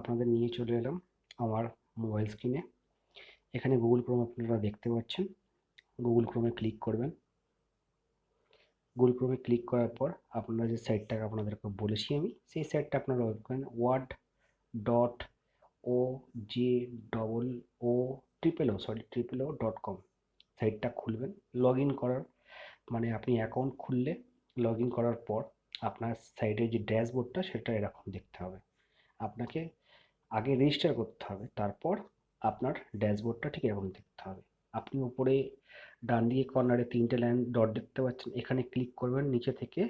আপনাদের নিয়ে চলে এলাম আমার মোবাইল স্ক্রিনে। এখানে গুগল ক্রোম আপনারা দেখতে পাচ্ছেন। গুগল ক্রোমে ক্লিক করবেন। গুগল ক্রোমে ক্লিক করার পর আপনারা যে সাইটটাকে আপনাদেরকে বলেছি আমি, সেই সাইটটা আপনারা open word dot O J double O triple O dot com সাইটটা খুলবেন। লগ ইন করার মানে আপনি অ্যাকাউন্ট খুললে লগ ইন করার পর আপনার সাইটের যে ড্যাশবোর্ডটা সেটা এরকম দেখতে হবে। আপনাকে আগে রেজিস্টার করতে হবে, তারপর আপনার ড্যাশবোর্ডটা ঠিক এরকম দেখতে হবে। আপনি উপরে ডান দিকে কর্নারে 3টে লাইন ডট দেখতে পাচ্ছেন, এখানে ক্লিক করবেন। নিচে থেকে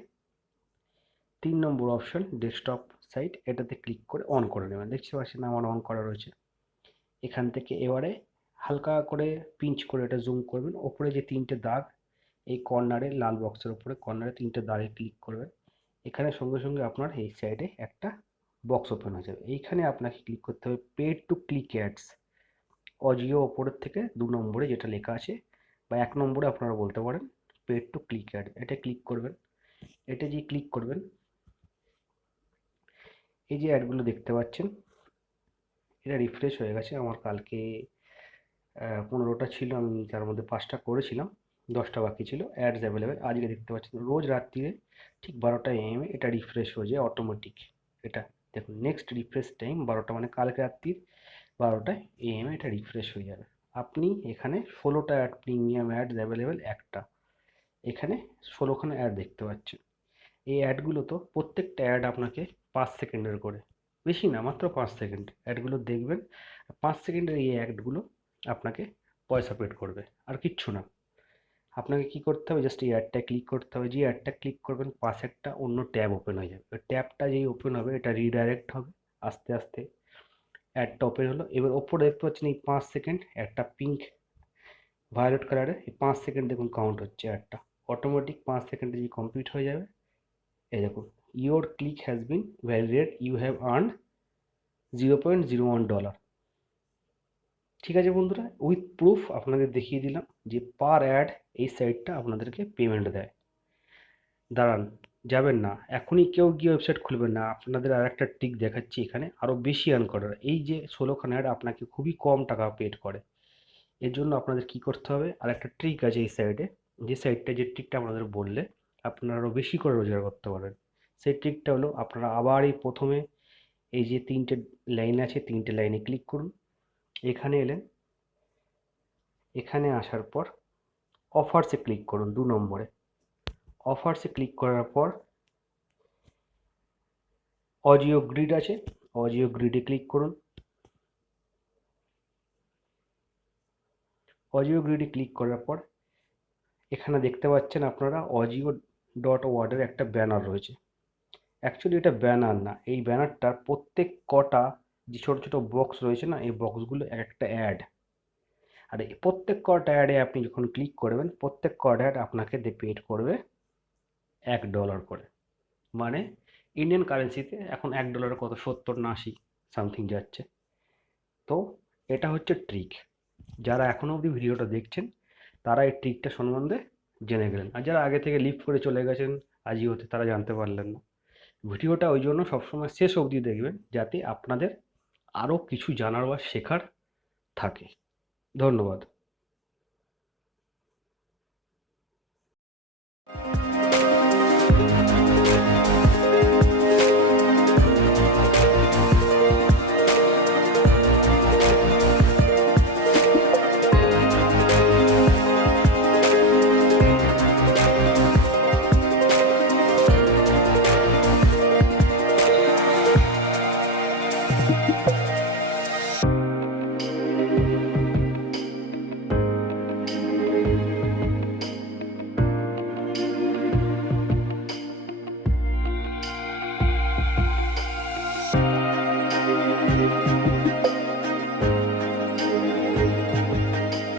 3 নম্বর অপশন ডেস্কটপ সাইট, এটাতে ক্লিক করে অন করে নেবেন। দেখতে পাচ্ছেন আমার অন করা রয়েছে। এখান থেকে এবারে হালকা করে পিঞ্চ করে এটা জুম করবেন। ওপরে যে 3টে দাগ, এই কর্নারে লাল বক্সের উপরে কর্নারে 3টে দাগে ক্লিক করবেন। এখানে সঙ্গে সঙ্গে আপনার এই সাইডে একটা বক্স ওপেন হয়ে যাবে। এইখানে আপনাকে ক্লিক করতে হবে পেড টু ক্লিক অ্যাডস। অজিও ওপরের থেকে 2 নম্বরে যেটা লেখা আছে, বা 1 নম্বরে আপনারা বলতে পারেন পেড টু ক্লিক অ্যাড, এটা ক্লিক করবেন। এটা যে ক্লিক করবেন, এই যে অ্যাডগুলো দেখতে পাচ্ছেন, এটা রিফ্রেশ হয়ে গেছে। আমার কালকে 15টা ছিল, আমি তার মধ্যে 5টা করেছিলাম, 10টা বাকি ছিল অ্যাডস অ্যাভেলেবেল। আজকে দেখতে পাচ্ছেন রোজ রাত্রিরে ঠিক 12টা AM এটা রিফ্রেশ হয়ে যায় অটোমেটিক। এটা দেখুন নেক্সট রিফ্রেশ টাইম 12টা, মানে কালকে রাত্রির 12টা AM এটা রিফ্রেশ হয়ে যাবে। আপনি এখানে 16টা অ্যাড প্রিমিয়াম অ্যাডস অ্যাভেলেবেল, একটা এখানে 16খানা অ্যাড দেখতে পাচ্ছেন। এই অ্যাডগুলো তো প্রত্যেকটা অ্যাড আপনাকে 5 সেকেন্ডের করে, বেশি না, মাত্র 5 সেকেন্ড অ্যাডগুলো দেখবেন। 5 সেকেন্ডের এই অ্যাডগুলো আপনাকে পয়সা পেড করবে, আর কিচ্ছু না। আপনাকে কি করতে হবে, জাস্ট এই অ্যাডটায় ক্লিক করতে হবে। যে অ্যাডটা ক্লিক করবেন পাশে একটা অন্য ট্যাব ওপেন হয়ে যাবে। ওই ট্যাবটা যেই ওপেন হবে এটা রিডাইরেক্ট হবে আস্তে আস্তে। অ্যাডটা ওপেন হলো, এবার ওপরে দেখতে পাচ্ছেন এই 5 সেকেন্ড, একটা পিঙ্ক ভায়োলেট কালারের এই 5 সেকেন্ড দেখুন কাউন্ট হচ্ছে অ্যাডটা। অটোমেটিক 5 সেকেন্ডে যে কমপ্লিট হয়ে যাবে। এই দেখুন your click has been validated, you have earned $0.01। ঠিক আছে বন্ধুরা, উইথ প্রুফ আপনাদের দেখিয়ে দিলাম যে পার অ্যাড এই সাইটটা আপনাদেরকে পেমেন্ট দেয়। দাঁড়ান, যাবেন না, এখনই কেউ গিয়ে ওয়েবসাইট খুলবেন না। আপনাদের আর একটা ট্রিক দেখাচ্ছি এখানে আরও বেশি আর্ন করার। এই যে 16খানা অ্যাড আপনাকে খুবই কম টাকা পেড করে। এর জন্য আপনাদের কি করতে হবে, আর একটা ট্রিক আছে এই সাইডে, যে সাইডটা যে ট্রিকটা আপনাদের বললে আপনারা আরও বেশি করে রোজগার করতে পারেন। সেই ট্রিকটা হলো আপনারা আবার এই প্রথমে এই যে 3টে লাইন আছে, 3টে লাইনে ক্লিক করুন। এখানে এলেন, এখানে আসার পর অফার্সে ক্লিক করুন 2 নম্বরে। অফার্সে ক্লিক করার পর অডিও গ্রিড আছে, অডিও গ্রিডে ক্লিক করুন। অডিও গ্রিডে ক্লিক করার পর এখানে দেখতে পাচ্ছেন আপনারা অডিও ডট ওয়ার্ডের একটা ব্যানার রয়েছে। অ্যাকচুয়ালি এটা ব্যানার না, এই ব্যানারটার প্রত্যেক কটা যে ছোটো ছোটো বক্স রয়েছে না, এই বক্সগুলো এক একটা অ্যাড। আর এই প্রত্যেক কটা অ্যাডে আপনি যখন ক্লিক করবেন, প্রত্যেক কটা অ্যাড আপনাকে পেড করবে $1 করে। মানে ইন্ডিয়ান কারেন্সিতে এখন $1 কত, 70 না 80 সামথিং যাচ্ছে। তো এটা হচ্ছে ট্রিক। যারা এখনও অবধি ভিডিওটা দেখছেন তারা এই ট্রিকটা সম্বন্ধে জেনে গেলেন, আর যারা আগে থেকে লিভ করে চলে গেছেন আজিওতে তারা জানতে পারলেন না। ভিডিওটা ওই জন্য সবসময় শেষ অবধি দেখবেন, যাতে আপনাদের আরও কিছু জানার বা শেখার থাকে। ধন্যবাদ।